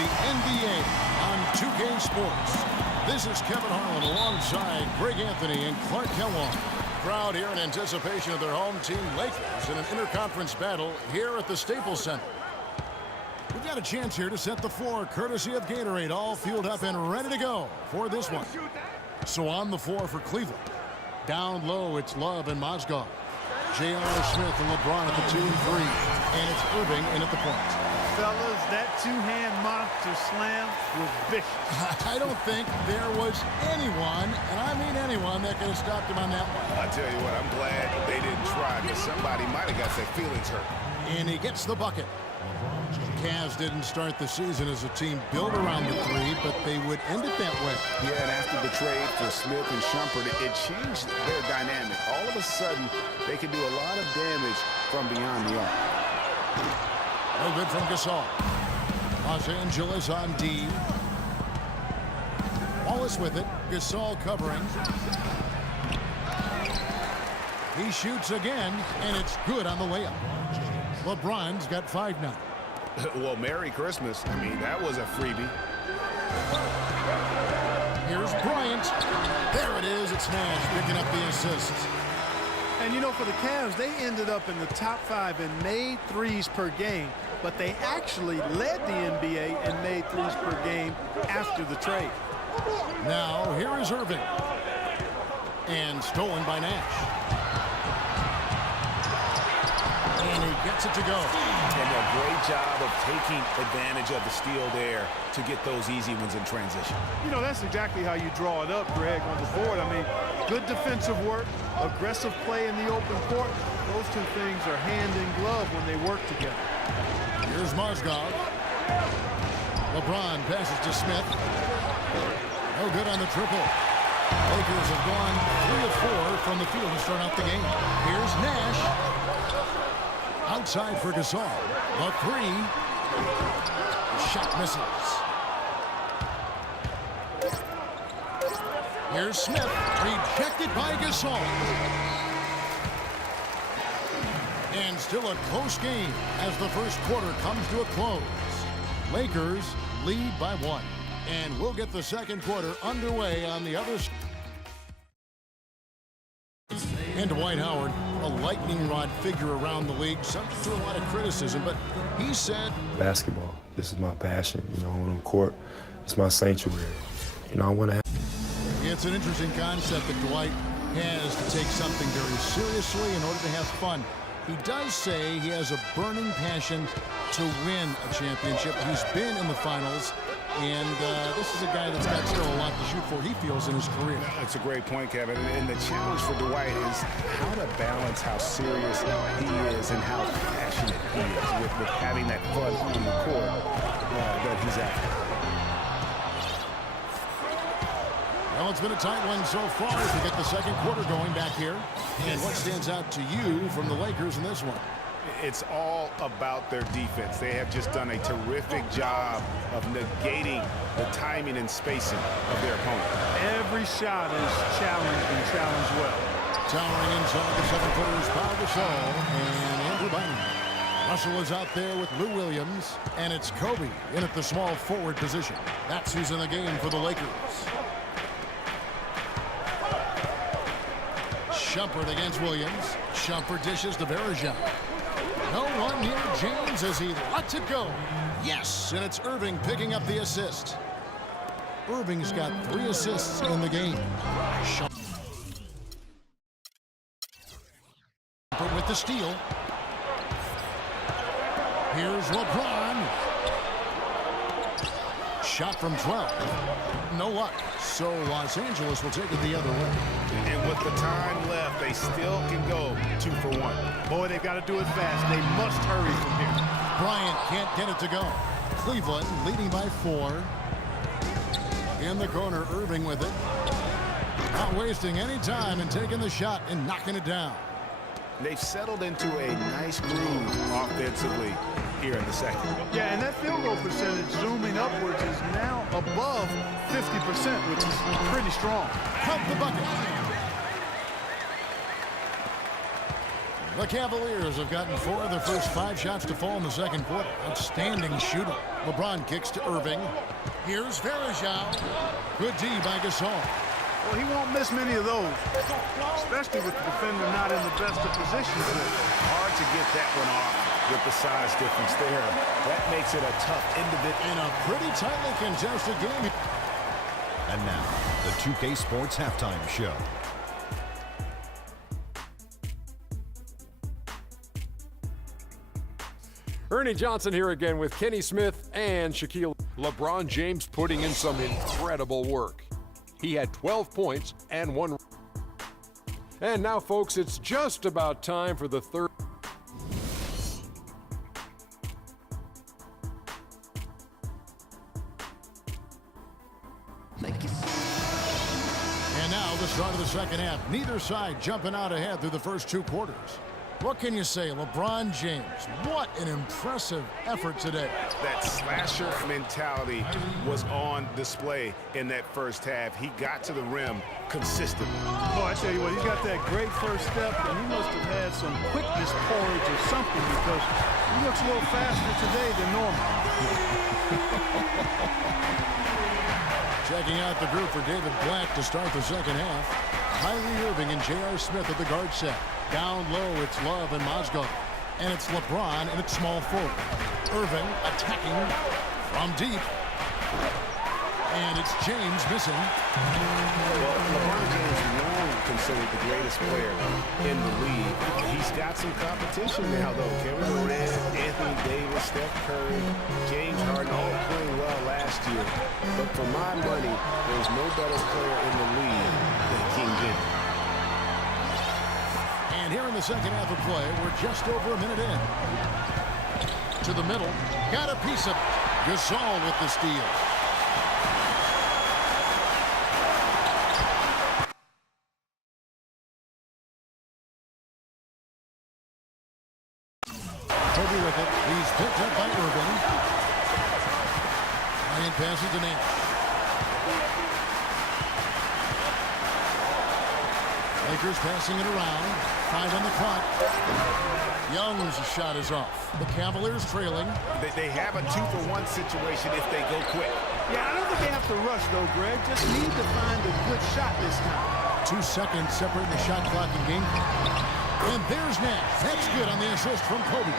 the NBA on 2K Sports. This is Kevin Harlan alongside Greg Anthony and Clark Kellogg. Crowd here in anticipation of their home team Lakers in an interconference battle here at the Staples Center. We've got a chance here to set the floor courtesy of Gatorade, all fueled up and ready to go for this one. So on the floor for Cleveland. Down low, it's Love and Mozgov. J.R. Smith and LeBron at the 2 and 3. And it's Irving in at the point. Fellas, that two-hand monster slam was vicious. I don't think there was anyone, and I mean anyone, that could have stopped him on that one. I tell you what, I'm glad they didn't try, because somebody might have got their feelings hurt. And he gets the bucket. Cavs didn't start the season as a team built around the three, but they would end it that way. Yeah, and after the trade for Smith and Shumpert, it changed their dynamic. All of a sudden, they could do a lot of damage from beyond the arc. No good from Gasol. Los Angeles on D. Wallace with it. Gasol covering. He shoots again, and it's good on the layup. LeBron's got 5 now. Well, Merry Christmas. I mean, that was a freebie. Here's Bryant. There it is. It's Nash picking up the assist. And, you know, for the Cavs, they ended up in the top 5 in made threes per game, but they actually led the NBA in made threes per game after the trade. Now, here is Irving. And stolen by Nash. And he gets it to go. And a great job of taking advantage of the steal there to get those easy ones in transition. You know, that's exactly how you draw it up, Greg, on the board. I mean, good defensive work, aggressive play in the open court. Those two things are hand in glove when they work together. Here's Mozgov. LeBron passes to Smith. No good on the triple. Lakers have gone 3 of 4 from the field to start out the game. Here's Nash. Outside for Gasol. The 3. Shot misses. Here's Smith. Rejected by Gasol. And still a close game as the first quarter comes to a close. Lakers lead by 1. And we'll get the second quarter underway on the other side. And Dwight Howard, a lightning rod figure around the league, subject to a lot of criticism, but he said, basketball, this is my passion, you know, on the court, it's my sanctuary. You know, I want to have... It's an interesting concept that Dwight has to take something very seriously in order to have fun. He does say he has a burning passion to win a championship. He's been in the finals, and this is a guy that's got still a lot to shoot for, he feels, in his career. That's a great point, Kevin. And the challenge for Dwight is how to balance how serious he is and how passionate he is with having that fun on the court that he's after. Well, it's been a tight one so far as we get the second quarter going back here. And what stands out to you from the Lakers in this one? It's all about their defense. They have just done a terrific job of negating the timing and spacing of their opponent. Every shot is challenged and challenged well. Towering inside the second quarter is Pau Gasol and Andrew Bynum. Russell is out there with Lou Williams, and it's Kobe in at the small forward position. That's who's in the game for the Lakers. Shumpert against Williams. Shumpert dishes to Varejao. No one near James as he lets it go. Yes, and it's Irving picking up the assist. Irving's got 3 assists in the game. Shumpert with the steal. Here's LeBron. Shot from 12. No luck. So Los Angeles will take it the other way. And with the time left, they still can go 2 for 1. Boy, they've got to do it fast. They must hurry from here. Bryant can't get it to go. Cleveland leading by 4. In the corner, Irving with it. Not wasting any time and taking the shot and knocking it down. They've settled into a nice groove offensively here in the second. Yeah, and that field goal percentage zooming upwards is now above 50%, which is pretty strong. Count the bucket. The Cavaliers have gotten 4 of their first 5 shots to fall in the second quarter. Outstanding shooting. LeBron kicks to Irving. Here's Varejao. Good D by Gasol. Well, he won't miss many of those, especially with the defender not in the best of positions. Hard to get that one off with the size difference there. That makes it a tough individual. In a pretty tightly contested game. And now, the 2K Sports Halftime Show. Ernie Johnson here again with Kenny Smith and Shaquille. LeBron James putting in some incredible work. He had 12 points and 1. And now, folks, it's just about time for the third. And now the start of the second half. Neither side jumping out ahead through the first 2 quarters. What can you say? LeBron James, what an impressive effort today. That slasher mentality was on display in that first half. He got to the rim consistently. Boy, I tell you what, he's got that great first step, and he must have had some quickness porridge or something because he looks a little faster today than normal. Checking out the group for David Black to start the second half. Kyrie Irving and J.R. Smith at the guard set. Down low, it's Love and Mozgov. And it's LeBron and it's small forward. Irving attacking from deep. And it's James missing. Well, LeBron James is long considered the greatest player in the league. He's got some competition now, though. Kevin Durant, Anthony Davis, Steph Curry, James Harden, all playing well last year. But for my money, there's no better player in the league than King James. And here in the second half of play, we're just over a minute in. To the middle, got a piece of it. Gasol with the steal. Kobe with it. He's picked up by Irving. And passes to Nash. Lakers passing it around. 5 on the clock. Young's shot is off. The Cavaliers trailing. They have a 2-for-1 situation if they go quick. Yeah, I don't think they have to rush, though, Greg. Just need to find a good shot this time. 2 seconds separating the shot clock and game. And there's Nash. That's good on the assist from Kobe.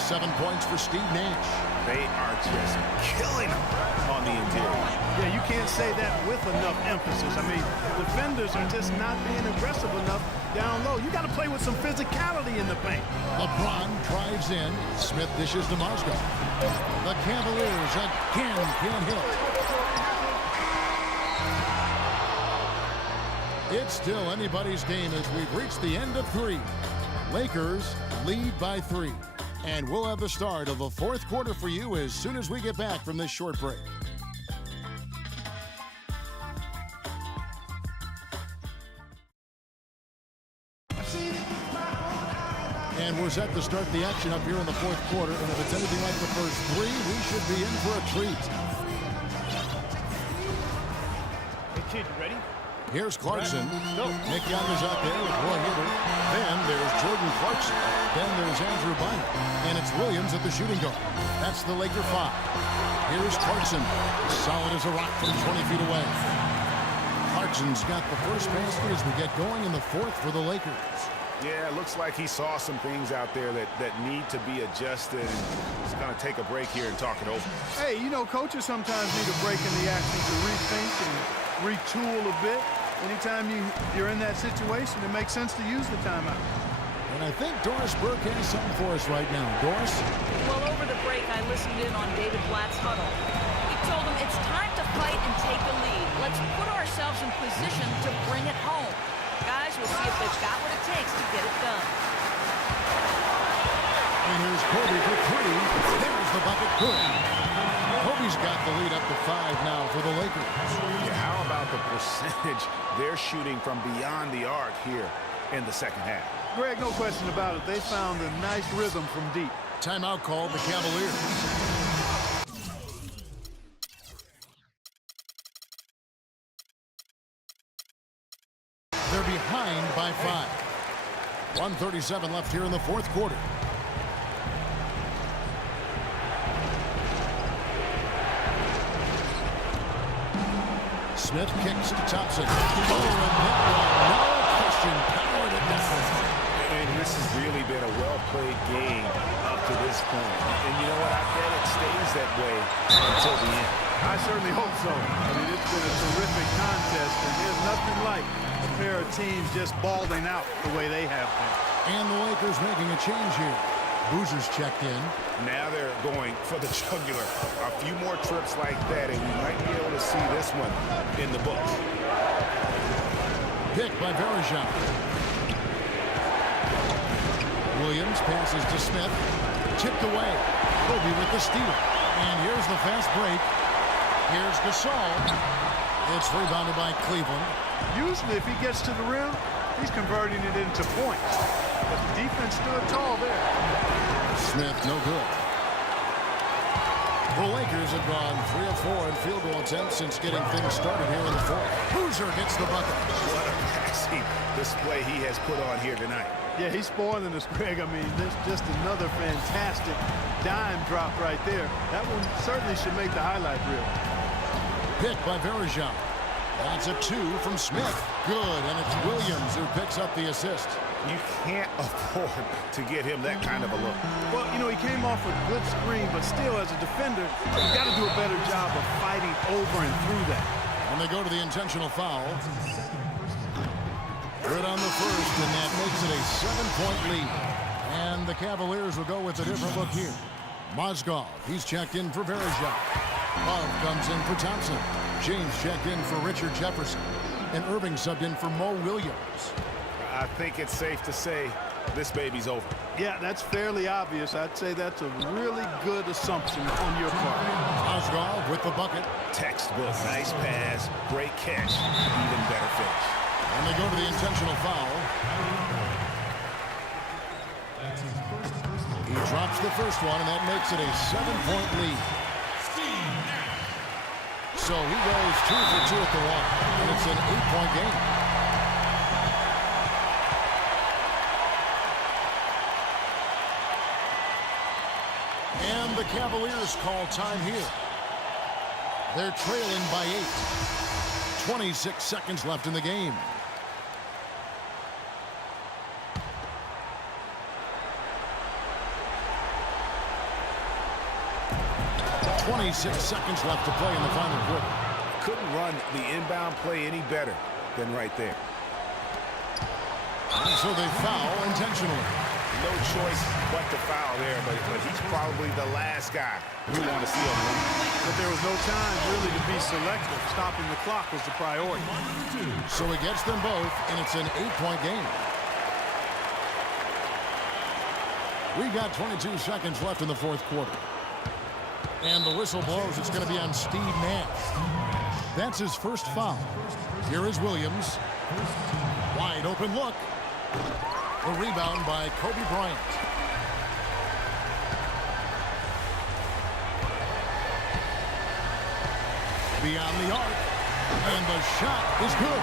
7 points for Steve Nash. They are just killing them on the interior. Yeah, you can't say that with enough emphasis. I mean, defenders are just not being aggressive enough down low. You got to play with some physicality in the paint. LeBron drives in. Smith dishes to Mozgov. The Cavaliers again can't hit. It's still anybody's game as we've reached the end of 3. Lakers lead by 3. And we'll have the start of the fourth quarter for you as soon as we get back from this short break. And we're set to start the action up here in the fourth quarter. And if it's anything like the first 3, we should be in for a treat. Hey, kid, you ready? Here's Clarkson. Go. Nick Young is out there with Roy Hibbert. Then there's Jordan Clarkson. Then there's Andrew Bynum. And it's Williams at the shooting guard. That's the Laker 5. Here's Clarkson. Solid as a rock from 20 feet away. Clarkson's got the first basket as we get going in the fourth for the Lakers. Yeah, it looks like he saw some things out there that need to be adjusted. And he's going to take a break here and talk it over. Hey, you know, coaches sometimes need a break in the action to rethink and retool a bit. Anytime you're in that situation, it makes sense to use the timeout. And I think Doris Burke has something for us right now. Doris? Well, over the break, I listened in on David Blatt's huddle. He told him it's time to fight and take the lead. Let's put ourselves in position to bring it home. Guys, we'll see if they've got what it takes to get it done. And here's Kobe for 3. There's the bucket. Good. Kobe's got the lead up to 5 now for the Lakers. Yeah, how about the percentage they're shooting from beyond the arc here in the second half? Greg, no question about it. They found a nice rhythm from deep. Timeout called the Cavaliers. They're behind by 5. 1:37 left here in the fourth quarter. Smith kicks to Thompson. Oh, and that one, no question, powered it down. And this has really been a well-played game up to this point. And you know what? I bet it stays that way until the end. I certainly hope so. I mean, it's been a terrific contest, and there's nothing like a pair of teams just balding out the way they have been. And the Lakers making a change here. Boozer's checked in. Now they're going for the jugular. A few more trips like that, and we might be able to see this one in the books. Picked by Varejao. Williams passes to Smith. Chipped away. Kobe with the steal. And here's the fast break. Here's Gasol. It's rebounded by Cleveland. Usually, if he gets to the rim, he's converting it into points. But the defense stood tall there. Smith, no good. The Lakers have gone 3 of 4 in field goal attempts since getting things started here in the fourth. Boozer gets the bucket. What a passing display he has put on here tonight. Yeah, he's spoiling us, Greg. I mean, this just another fantastic dime drop right there. That one certainly should make the highlight reel. Picked by Varejao. That's a 2 from Smith. Good, and it's Williams who picks up the assist. You can't afford to get him that kind of a look. Well, you know, he came off a good screen, but still, as a defender, you got to do a better job of fighting over and through that. And they go to the intentional foul. Good on the first, and that makes it a 7-point lead. And the Cavaliers will go with a different look here. Mozgov, he's checked in for Varejao. Love comes in for Thompson. James checked in for Richard Jefferson. And Irving subbed in for Mo Williams. I think it's safe to say this baby's over. Yeah, that's fairly obvious. I'd say that's a really good assumption on your part. Mozgov with the bucket. Textbook. Nice pass. Great catch. Even better finish. And they go to the intentional foul. He drops the first one, and that makes it a 7-point lead. So he goes 2 for 2 at the line, and it's an 8-point game. And the Cavaliers call time here. They're trailing by 8. 26 seconds left in the game. .26 seconds left to play in the final quarter. Couldn't run the inbound play any better than right there. And so they foul intentionally. No choice but to foul there, but he's probably the last guy you want to see on the line. But there was no time really to be selective. Stopping the clock was the priority. So he gets them both, and it's an 8-point game. We've got 22 seconds left in the fourth quarter. And the whistle blows. It's going to be on Steve Nash. That's his first foul. Here is Williams. Wide open look. A rebound by Kobe Bryant. Beyond the arc. And the shot is good.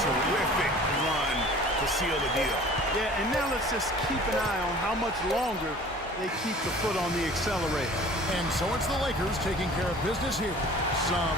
Terrific run to seal the deal. Yeah, and now let's just keep an eye on how much longer they keep the foot on the accelerator. And so it's the Lakers taking care of business here. Some